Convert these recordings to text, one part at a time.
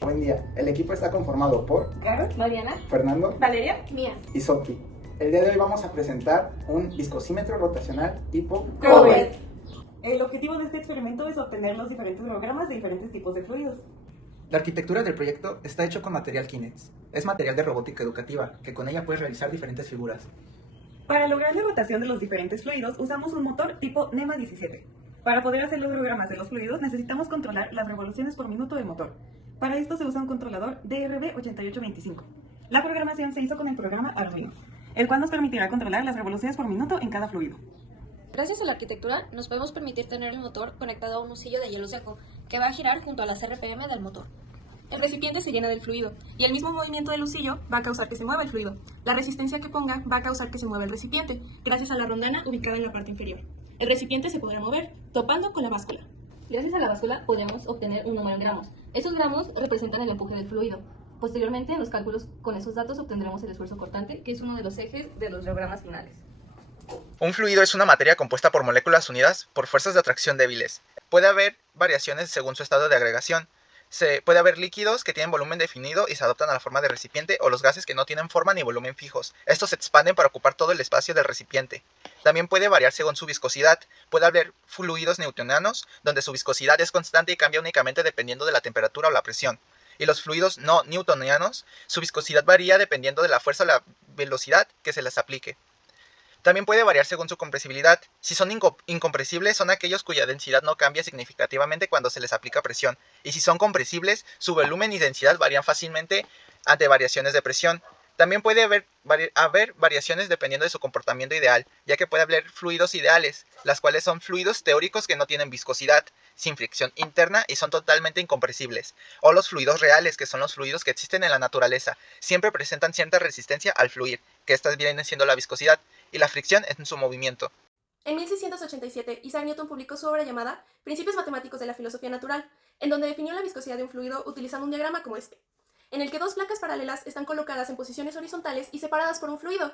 Buen día. El equipo está conformado por Caro, Mariana, Fernando Valeria, Mía. y Sophie. El día de hoy vamos a presentar un viscosímetro rotacional tipo Cover. El objetivo de este experimento es obtener los diferentes hologramas de diferentes tipos de fluidos. La arquitectura del proyecto está hecho con material Kinex. Es material de robótica educativa, que con ella puedes realizar diferentes figuras. Para lograr la rotación de los diferentes fluidos usamos un motor tipo NEMA 17. Para poder hacer los hologramas de los fluidos necesitamos controlar las revoluciones por minuto del motor. Para esto se usa un controlador DRB8825. La programación se hizo con el programa Arduino, el cual nos permitirá controlar las revoluciones por minuto en cada fluido. Gracias a la arquitectura nos podemos permitir tener el motor conectado a un husillo de hielo seco que va a girar junto a las RPM del motor. El recipiente se llena del fluido y el mismo movimiento del husillo va a causar que se mueva el fluido. La resistencia que ponga va a causar que se mueva el recipiente gracias a la rondana ubicada en la parte inferior. El recipiente se podrá mover topando con la báscula. Gracias a la báscula podemos obtener un número en gramos. Esos gramos representan el empuje del fluido. Posteriormente, en los cálculos con esos datos obtendremos el esfuerzo cortante, que es uno de los ejes de los reogramas finales. Un fluido es una materia compuesta por moléculas unidas por fuerzas de atracción débiles. Puede haber variaciones según su estado de agregación. Puede haber líquidos que tienen volumen definido y se adaptan a la forma del recipiente, o los gases que no tienen forma ni volumen fijos. Estos se expanden para ocupar todo el espacio del recipiente. También puede variar según su viscosidad. Puede haber fluidos newtonianos, donde su viscosidad es constante y cambia únicamente dependiendo de la temperatura o la presión. Y los fluidos no newtonianos, su viscosidad varía dependiendo de la fuerza o la velocidad que se les aplique. También puede variar según su compresibilidad. Si son incompresibles, son aquellos cuya densidad no cambia significativamente cuando se les aplica presión. Y si son compresibles, su volumen y densidad varían fácilmente ante variaciones de presión. También puede haber variaciones dependiendo de su comportamiento ideal, ya que puede haber fluidos ideales, las cuales son fluidos teóricos que no tienen viscosidad, sin fricción interna y son totalmente incompresibles. O los fluidos reales, que son los fluidos que existen en la naturaleza, siempre presentan cierta resistencia al fluir, que estas vienen siendo la viscosidad, y la fricción en su movimiento. En 1687, Isaac Newton publicó su obra llamada Principios Matemáticos de la Filosofía Natural, en donde definió la viscosidad de un fluido utilizando un diagrama como este, en el que dos placas paralelas están colocadas en posiciones horizontales y separadas por un fluido,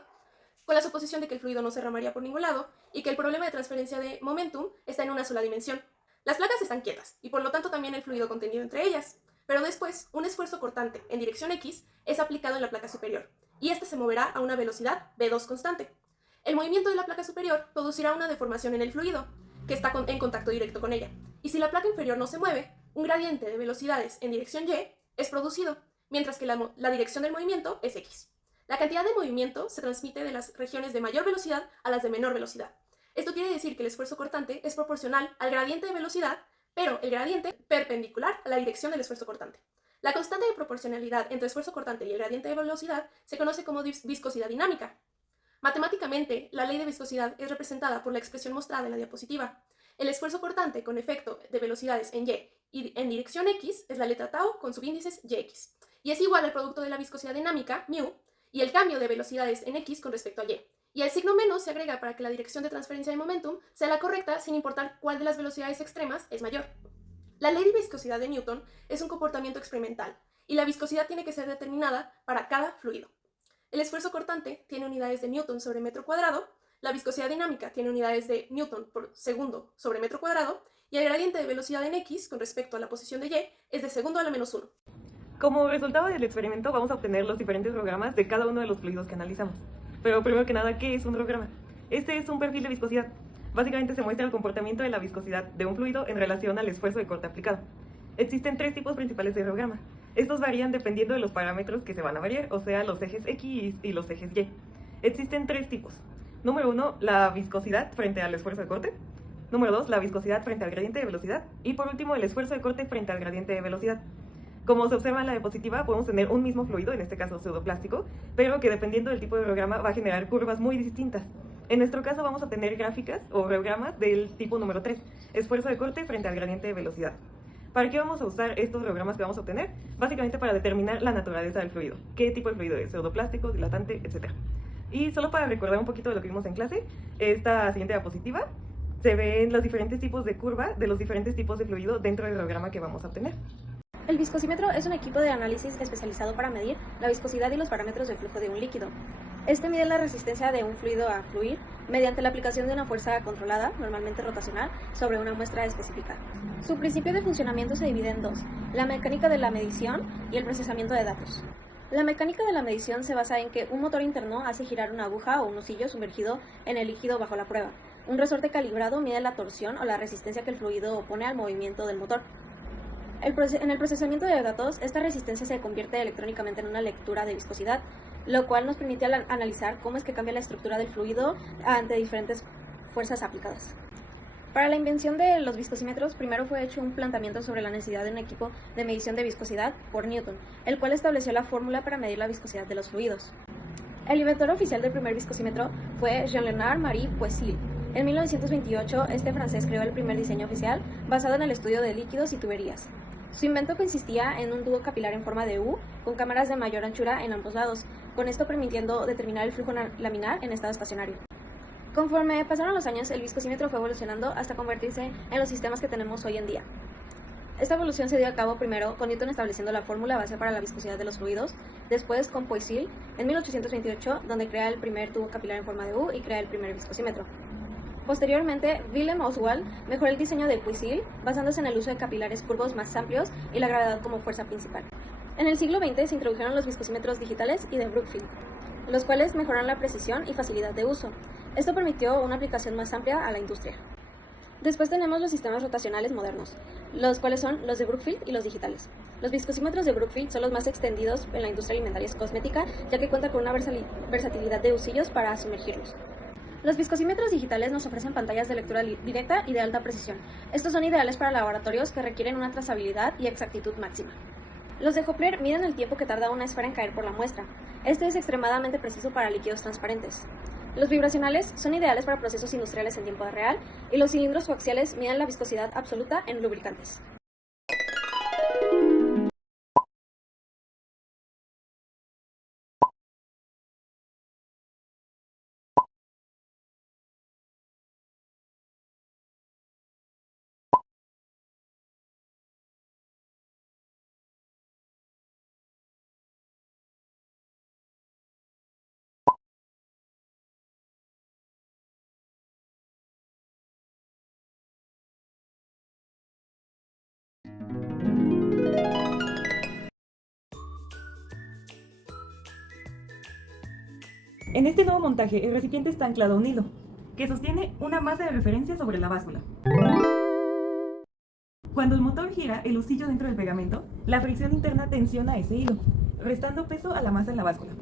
con la suposición de que el fluido no se ramaría por ningún lado y que el problema de transferencia de momentum está en una sola dimensión. Las placas están quietas y por lo tanto también el fluido contenido entre ellas, pero después un esfuerzo cortante en dirección X es aplicado en la placa superior y ésta se moverá a una velocidad v2 constante. El movimiento de la placa superior producirá una deformación en el fluido, que está en contacto directo con ella. Y si la placa inferior no se mueve, un gradiente de velocidades en dirección Y es producido, mientras que la dirección del movimiento es X. La cantidad de movimiento se transmite de las regiones de mayor velocidad a las de menor velocidad. Esto quiere decir que el esfuerzo cortante es proporcional al gradiente de velocidad, pero el gradiente perpendicular a la dirección del esfuerzo cortante. La constante de proporcionalidad entre esfuerzo cortante y el gradiente de velocidad se conoce como viscosidad dinámica. Matemáticamente, la ley de viscosidad es representada por la expresión mostrada en la diapositiva. El esfuerzo cortante con efecto de velocidades en y en dirección X es la letra tau con subíndices Yx, y es igual al producto de la viscosidad dinámica, μ, y el cambio de velocidades en X con respecto a Y. Y el signo menos se agrega para que la dirección de transferencia de momentum sea la correcta sin importar cuál de las velocidades extremas es mayor. La ley de viscosidad de Newton es un comportamiento experimental, y la viscosidad tiene que ser determinada para cada fluido. El esfuerzo cortante tiene unidades de Newton sobre metro cuadrado, la viscosidad dinámica tiene unidades de Newton por segundo sobre metro cuadrado, y el gradiente de velocidad en X con respecto a la posición de Y es de segundo a la menos 1. Como resultado del experimento vamos a obtener los diferentes hologramas de cada uno de los fluidos que analizamos. Pero primero que nada, ¿qué es un holograma? Este es un perfil de viscosidad. Básicamente se muestra el comportamiento de la viscosidad de un fluido en relación al esfuerzo de corte aplicado. Existen tres tipos principales de holograma. Estos varían dependiendo de los parámetros que se van a variar, o sea, los ejes X y los ejes Y. Existen tres tipos. Número 1, la viscosidad frente al esfuerzo de corte. Número 2, la viscosidad frente al gradiente de velocidad. Y por último, el esfuerzo de corte frente al gradiente de velocidad. Como se observa en la diapositiva, podemos tener un mismo fluido, en este caso pseudoplástico, pero que dependiendo del tipo de holograma va a generar curvas muy distintas. En nuestro caso vamos a tener gráficas o hologramas del tipo número 3, esfuerzo de corte frente al gradiente de velocidad. ¿Para qué vamos a usar estos hologramas que vamos a obtener? Básicamente para determinar la naturaleza del fluido, qué tipo de fluido es, pseudoplástico, dilatante, etc. Y solo para recordar un poquito de lo que vimos en clase, esta siguiente diapositiva se ven los diferentes tipos de curva de los diferentes tipos de fluido dentro del holograma que vamos a obtener. El viscosímetro es un equipo de análisis especializado para medir la viscosidad y los parámetros del flujo de un líquido. Este mide la resistencia de un fluido a fluir mediante la aplicación de una fuerza controlada, normalmente rotacional, sobre una muestra específica. Su principio de funcionamiento se divide en dos: la mecánica de la medición y el procesamiento de datos. La mecánica de la medición se basa en que un motor interno hace girar una aguja o un husillo sumergido en el líquido bajo la prueba. Un resorte calibrado mide la torsión o la resistencia que el fluido opone al movimiento del motor. En el procesamiento de datos, esta resistencia se convierte electrónicamente en una lectura de viscosidad, lo cual nos permite analizar cómo es que cambia la estructura del fluido ante diferentes fuerzas aplicadas. Para la invención de los viscosímetros, primero fue hecho un planteamiento sobre la necesidad de un equipo de medición de viscosidad por Newton, el cual estableció la fórmula para medir la viscosidad de los fluidos. El inventor oficial del primer viscosímetro fue Jean-Léonard Marie Poiseuille. En 1928, este francés creó el primer diseño oficial basado en el estudio de líquidos y tuberías. Su invento consistía en un tubo capilar en forma de U, con cámaras de mayor anchura en ambos lados, con esto permitiendo determinar el flujo laminar en estado estacionario. Conforme pasaron los años, el viscosímetro fue evolucionando hasta convertirse en los sistemas que tenemos hoy en día. Esta evolución se dio a cabo primero con Newton estableciendo la fórmula base para la viscosidad de los fluidos, después con Poiseuille en 1828, donde crea el primer tubo capilar en forma de U y crea el primer viscosímetro. Posteriormente, Wilhelm Oswald mejoró el diseño de Poiseuille, basándose en el uso de capilares curvos más amplios y la gravedad como fuerza principal. En el siglo XX se introdujeron los viscosímetros digitales y de Brookfield, los cuales mejoraron la precisión y facilidad de uso. Esto permitió una aplicación más amplia a la industria. Después tenemos los sistemas rotacionales modernos, los cuales son los de Brookfield y los digitales. Los viscosímetros de Brookfield son los más extendidos en la industria alimentaria y cosmética, ya que cuentan con una versatilidad de usillos para sumergirlos. Los viscosímetros digitales nos ofrecen pantallas de lectura directa y de alta precisión. Estos son ideales para laboratorios que requieren una trazabilidad y exactitud máxima. Los de Doppler miden el tiempo que tarda una esfera en caer por la muestra. Este es extremadamente preciso para líquidos transparentes. Los vibracionales son ideales para procesos industriales en tiempo real, y los cilindros coaxiales miden la viscosidad absoluta en lubricantes. En este nuevo montaje, el recipiente está anclado a un hilo, que sostiene una masa de referencia sobre la báscula. Cuando el motor gira el husillo dentro del pegamento, la fricción interna tensiona ese hilo, restando peso a la masa en la báscula.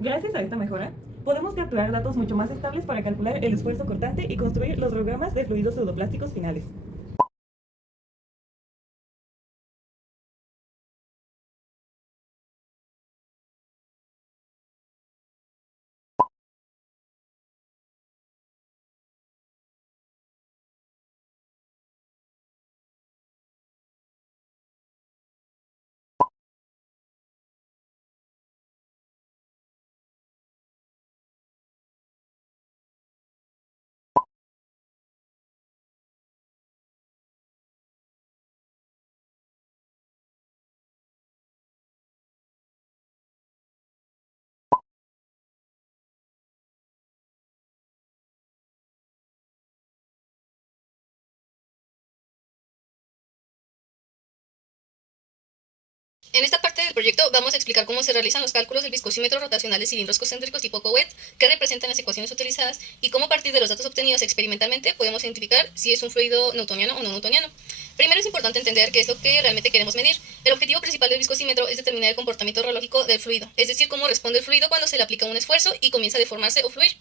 Gracias a esta mejora, podemos capturar datos mucho más estables para calcular el esfuerzo cortante y construir los diagramas de fluidos pseudoplásticos finales. En esta parte del proyecto vamos a explicar cómo se realizan los cálculos del viscosímetro rotacional de cilindros concéntricos tipo Couette, qué representan las ecuaciones utilizadas y cómo a partir de los datos obtenidos experimentalmente podemos identificar si es un fluido newtoniano o no newtoniano. Primero es importante entender qué es lo que realmente queremos medir. El objetivo principal del viscosímetro es determinar el comportamiento rheológico del fluido, es decir, cómo responde el fluido cuando se le aplica un esfuerzo y comienza a deformarse o fluir.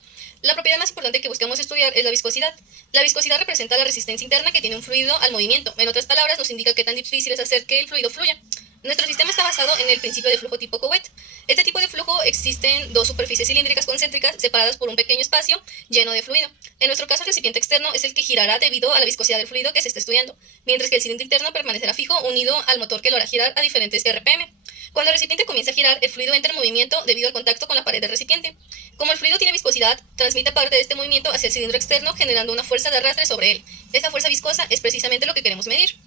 La propiedad más importante que buscamos estudiar es la viscosidad. La viscosidad representa la resistencia interna que tiene un fluido al movimiento. En otras palabras, nos indica qué tan difícil es hacer que el fluido fluya. Nuestro sistema está basado en el principio de flujo tipo Couette. Este tipo de flujo existen dos superficies cilíndricas concéntricas separadas por un pequeño espacio lleno de fluido. En nuestro caso, el recipiente externo es el que girará debido a la viscosidad del fluido que se está estudiando, mientras que el cilindro interno permanecerá fijo unido al motor que lo hará girar a diferentes RPM. Cuando el recipiente comienza a girar, el fluido entra en movimiento debido al contacto con la pared del recipiente. Como el fluido tiene viscosidad, transmite parte de este movimiento hacia el cilindro externo generando una fuerza de arrastre sobre él. Esta fuerza viscosa es precisamente lo que queremos medir.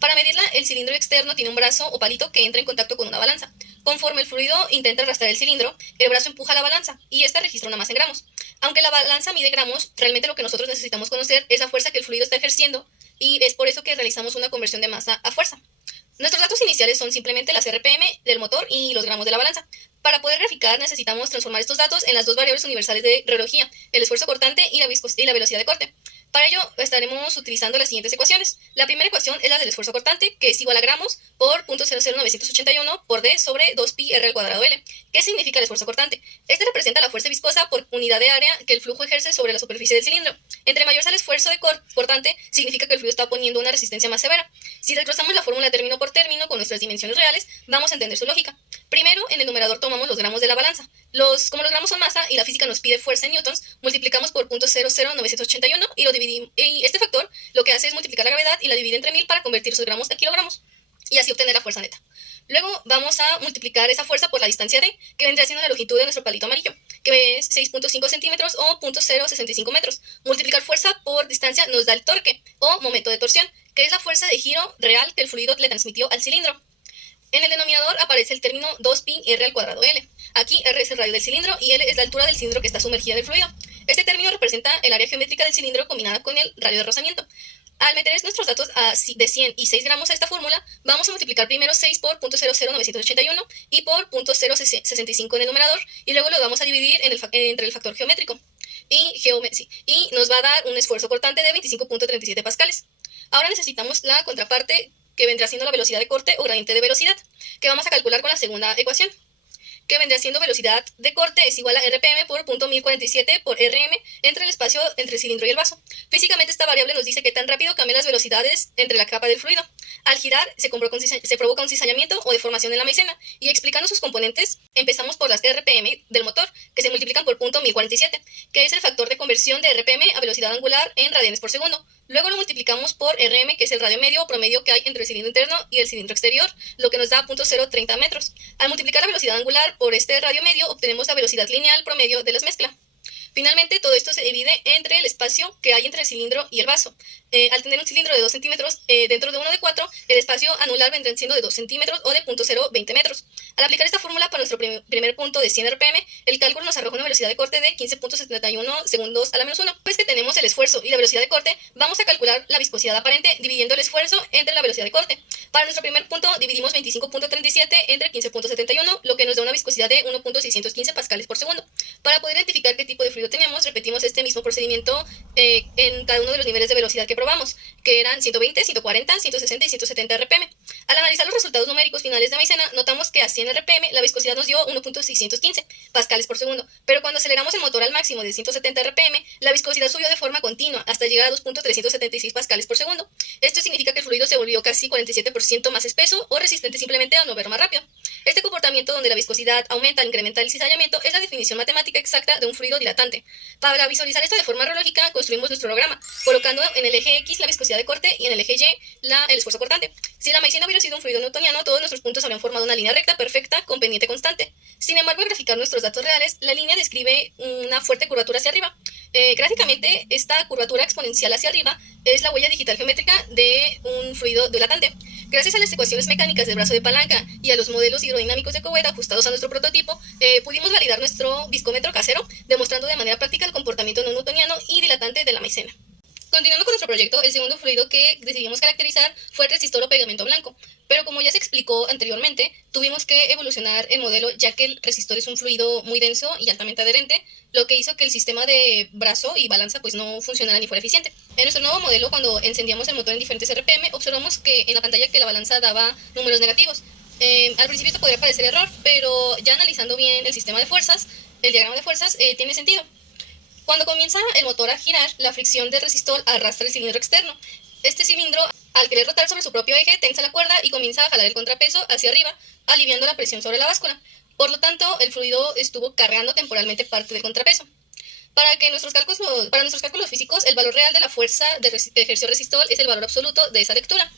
Para medirla, el cilindro externo tiene un brazo o palito que entra en contacto con una balanza. Conforme el fluido intenta arrastrar el cilindro, el brazo empuja la balanza y esta registra una masa en gramos. Aunque la balanza mide gramos, realmente lo que nosotros necesitamos conocer es la fuerza que el fluido está ejerciendo y es por eso que realizamos una conversión de masa a fuerza. Nuestros datos iniciales son simplemente las RPM del motor y los gramos de la balanza. Para poder graficar necesitamos transformar estos datos en las dos variables universales de rheología, el esfuerzo cortante y la velocidad de corte. Para ello estaremos utilizando las siguientes ecuaciones. La primera ecuación es la del esfuerzo cortante, que es igual a gramos por 0.00981 por D sobre 2pi r al cuadrado L. ¿Qué significa el esfuerzo cortante? Este representa la fuerza viscosa por unidad de área que el flujo ejerce sobre la superficie del cilindro. Entre mayor sea el esfuerzo cortante, significa que el fluido está poniendo una resistencia más severa. Si desglosamos la fórmula término por término con nuestras dimensiones reales, vamos a entender su lógica. Primero, en el numerador tomamos los gramos de la balanza. Como los gramos son masa y la física nos pide fuerza en newtons, multiplicamos por 0.00981 y lo dividimos. Y este factor lo que hace es multiplicar la gravedad y la divide entre 1000 para convertir esos gramos a kilogramos y así obtener la fuerza neta. Luego vamos a multiplicar esa fuerza por la distancia D, que vendría siendo la longitud de nuestro palito amarillo, que es 6.5 centímetros o 0.065 metros. Multiplicar fuerza por distancia nos da el torque o momento de torsión, que es la fuerza de giro real que el fluido le transmitió al cilindro. En el denominador aparece el término 2pi r al cuadrado L. Aquí r es el radio del cilindro y L es la altura del cilindro que está sumergida en el fluido. Este término representa el área geométrica del cilindro combinada con el radio de rozamiento. Al meter nuestros datos de 100 y 6 gramos a esta fórmula, vamos a multiplicar primero 6 por 0.00981 y por 0.065 en el numerador y luego lo vamos a dividir entre el factor geométrico. Y nos va a dar un esfuerzo cortante de 25.37 pascales. Ahora necesitamos la contraparte, que vendrá siendo la velocidad de corte o gradiente de velocidad, que vamos a calcular con la segunda ecuación, que vendrá siendo velocidad de corte es igual a RPM por 0.1047 por RM entre el espacio entre el cilindro y el vaso. Físicamente esta variable nos dice qué tan rápido cambian las velocidades entre la capa del fluido. Al girar se provoca un cizallamiento o deformación en la maicena, y explicando sus componentes, empezamos por las RPM del motor, que se multiplican por 0.1047, que es el factor de conversión de RPM a velocidad angular en radianes por segundo. Luego lo multiplicamos por RM, que es el radio medio o promedio que hay entre el cilindro interno y el cilindro exterior, lo que nos da 0.030 metros. Al multiplicar la velocidad angular por este radio medio, obtenemos la velocidad lineal promedio de las mezclas. Finalmente, todo esto se divide entre el espacio que hay entre el cilindro y el vaso. Al tener un cilindro de 2 centímetros dentro de uno de 4, el espacio anular vendrá siendo de 2 centímetros o de 0.020 metros. Al aplicar esta fórmula para nuestro primer punto de 100 RPM, el cálculo nos arroja una velocidad de corte de 15.71 segundos a la menos 1. Pues que tenemos el esfuerzo y la velocidad de corte, vamos a calcular la viscosidad aparente dividiendo el esfuerzo entre la velocidad de corte. Para nuestro primer punto dividimos 25.37 entre 15.71, lo que nos da una viscosidad de 1.615 pascales por segundo. Para poder identificar qué tipo de fluido teníamos, repetimos este mismo procedimiento en cada uno de los niveles de velocidad que probamos, que eran 120, 140, 160 y 170 RPM. Al analizar los resultados numéricos finales de maicena, notamos que a 100 RPM la viscosidad nos dio 1.615 pascales por segundo, pero cuando aceleramos el motor al máximo de 170 RPM, la viscosidad subió de forma continua hasta llegar a 2.376 pascales por segundo. Esto significa que el fluido se volvió casi 47% más espeso o resistente simplemente a mover más rápido. Este comportamiento donde la viscosidad aumenta al incrementar el cizallamiento es la definición matemática exacta de un fluido dilatante. Para visualizar esto de forma reológica, construimos nuestro diagrama, colocando en el eje X la viscosidad de corte y en el eje Y el esfuerzo cortante. Si la maicena hubiera sido un fluido newtoniano, todos nuestros puntos habrían formado una línea recta perfecta con pendiente constante. Sin embargo, al graficar nuestros datos reales, la línea describe una fuerte curvatura hacia arriba. Gráficamente, esta curvatura exponencial hacia arriba es la huella digital geométrica de un fluido dilatante. Gracias a las ecuaciones mecánicas del brazo de palanca y a los modelos hidrodinámicos de Couette ajustados a nuestro prototipo, pudimos validar nuestro viscómetro casero, demostrando de manera práctica el comportamiento no newtoniano y dilatante de la maicena. Continuando con nuestro proyecto, el segundo fluido que decidimos caracterizar fue el resistor o pegamento blanco, pero como ya se explicó anteriormente, tuvimos que evolucionar el modelo ya que el resistor es un fluido muy denso y altamente adherente, lo que hizo que el sistema de brazo y balanza pues no funcionara ni fuera eficiente. En nuestro nuevo modelo, cuando encendíamos el motor en diferentes RPM, observamos que en la pantalla que la balanza daba números negativos. Al principio esto podría parecer error, pero ya analizando bien el sistema de fuerzas, el diagrama de fuerzas tiene sentido. Cuando comienza el motor a girar, la fricción del resistor arrastra el cilindro externo. Este cilindro, al querer rotar sobre su propio eje, tensa la cuerda y comienza a jalar el contrapeso hacia arriba, aliviando la presión sobre la báscula. Por lo tanto, el fluido estuvo cargando temporalmente parte del contrapeso. Para nuestros cálculos físicos, el valor real de la fuerza que ejerció el resistor es el valor absoluto de esa lectura.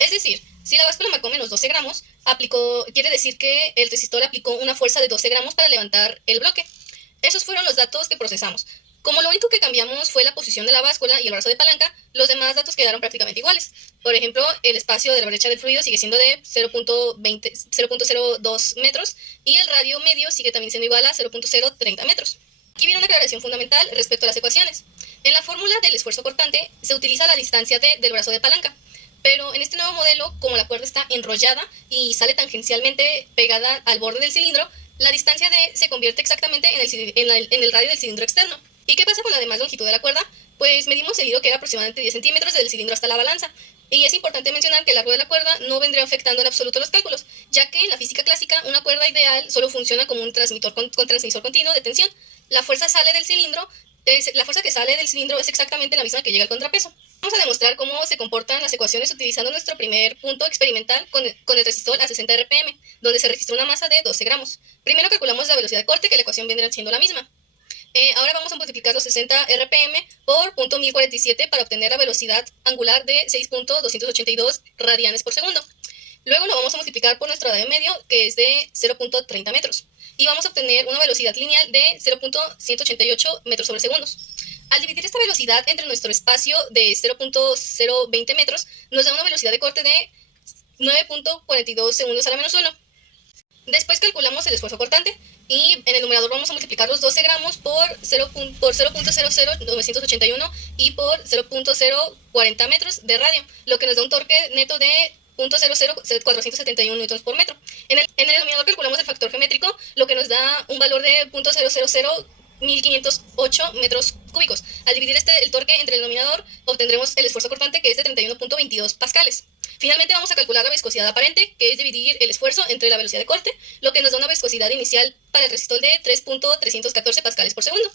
Es decir, si la báscula marcó menos 12 gramos, quiere decir que el resistor aplicó una fuerza de 12 gramos para levantar el bloque. Esos fueron los datos que procesamos. Como lo único que cambiamos fue la posición de la báscula y el brazo de palanca, los demás datos quedaron prácticamente iguales. Por ejemplo, el espacio de la brecha del fluido sigue siendo de 0.02 metros y el radio medio sigue también siendo igual a 0.030 metros. Aquí viene una aclaración fundamental respecto a las ecuaciones. En la fórmula del esfuerzo cortante se utiliza la distancia T del brazo de palanca, pero en este nuevo modelo, como la cuerda está enrollada y sale tangencialmente pegada al borde del cilindro, la distancia D se convierte exactamente en el radio del cilindro externo. ¿Y qué pasa con la demás longitud de la cuerda? Pues medimos el hilo que era aproximadamente 10 centímetros desde el cilindro hasta la balanza. Y es importante mencionar que el largo de la cuerda no vendría afectando en absoluto los cálculos, ya que en la física clásica una cuerda ideal solo funciona como un transmisor con transmisor continuo de tensión. La fuerza que sale del cilindro es exactamente la misma que llega al contrapeso. Vamos a demostrar cómo se comportan las ecuaciones utilizando nuestro primer punto experimental con el resistor a 60 RPM, donde se registró una masa de 12 gramos. Primero calculamos la velocidad de corte, que la ecuación vendrá siendo la misma. Ahora vamos a multiplicar los 60 RPM por .1047 para obtener la velocidad angular de 6.282 radianes por segundo. Luego lo vamos a multiplicar por nuestro radio medio, que es de 0.30 metros. Y vamos a obtener una velocidad lineal de 0.188 metros sobre segundos. Al dividir esta velocidad entre nuestro espacio de 0.020 metros, nos da una velocidad de corte de 9.42 segundos a la menos 1. Después calculamos el esfuerzo cortante y en el numerador vamos a multiplicar los 12 gramos por 0.00981 y por 0.040 metros de radio, lo que nos da un torque neto de 0.00471 newtons por metro. En el denominador calculamos el factor geométrico, lo que nos da un valor de 0.0001508 metros cúbicos. Al dividir el torque entre el denominador, obtendremos el esfuerzo cortante, que es de 31.22 pascales. Finalmente vamos a calcular la viscosidad aparente, que es dividir el esfuerzo entre la velocidad de corte, lo que nos da una viscosidad inicial para el resistor de 3.314 pascales por segundo.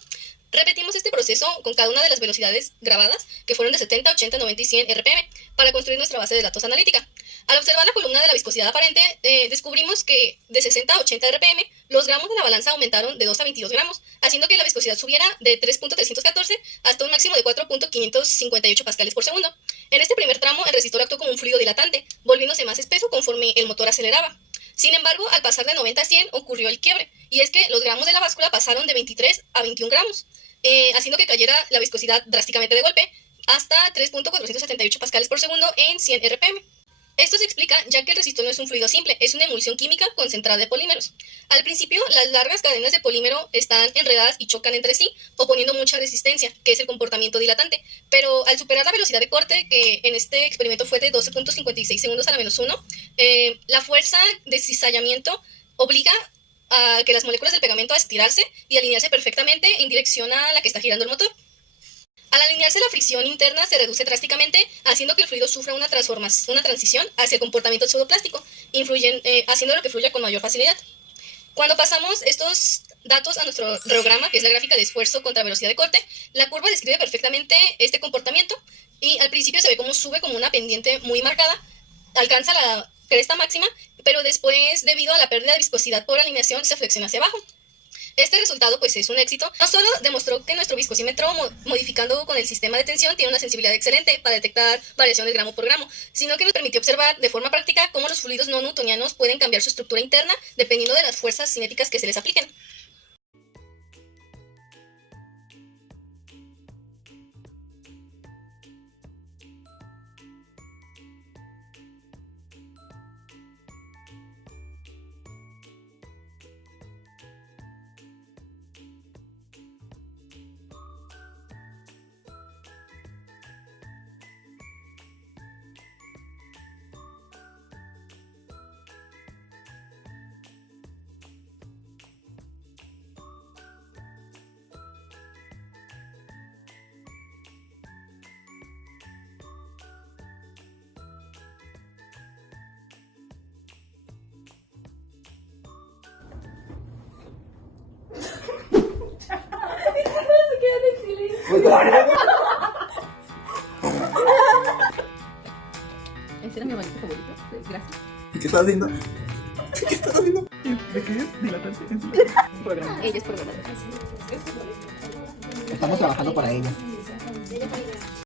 Repetimos este proceso con cada una de las velocidades grabadas, que fueron de 70, 80, 90 y 100 RPM, para construir nuestra base de datos analítica. Al observar la columna de la viscosidad aparente, descubrimos que de 60 a 80 RPM, los gramos de la balanza aumentaron de 2 a 22 gramos, haciendo que la viscosidad subiera de 3.314 hasta un máximo de 4.558 pascales por segundo. En este primer tramo, el resistor actuó como un fluido dilatante, volviéndose más espeso conforme el motor aceleraba. Sin embargo, al pasar de 90 a 100 ocurrió el quiebre, y es que los gramos de la báscula pasaron de 23 a 21 gramos, haciendo que cayera la viscosidad drásticamente de golpe hasta 3.478 pascales por segundo en 100 RPM. Esto se explica ya que el resistor no es un fluido simple, es una emulsión química concentrada de polímeros. Al principio, las largas cadenas de polímero están enredadas y chocan entre sí, oponiendo mucha resistencia, que es el comportamiento dilatante. Pero al superar la velocidad de corte, que en este experimento fue de 12.56 segundos a la menos 1, la fuerza de cizallamiento obliga a que las moléculas del pegamento a estirarse y alinearse perfectamente en dirección a la que está girando el motor. Al alinearse, la fricción interna se reduce drásticamente, haciendo que el fluido sufra una transición hacia el comportamiento pseudoplástico, haciéndolo que fluya con mayor facilidad. Cuando pasamos estos datos a nuestro reograma, que es la gráfica de esfuerzo contra velocidad de corte, la curva describe perfectamente este comportamiento y al principio se ve cómo sube como una pendiente muy marcada, alcanza la cresta máxima, pero después, debido a la pérdida de viscosidad por alineación, se flexiona hacia abajo. Este resultado pues es un éxito. No solo demostró que nuestro viscosímetro, modificando con el sistema de tensión, tiene una sensibilidad excelente para detectar variaciones gramo por gramo, sino que nos permitió observar de forma práctica cómo los fluidos no newtonianos pueden cambiar su estructura interna dependiendo de las fuerzas cinéticas que se les apliquen. Ese era mi abanico favorito. Gracias. ¿Y qué estás haciendo? ¿Qué estás haciendo? ¿De qué es? Dilatante. Ella es programadora. Estamos trabajando para ella.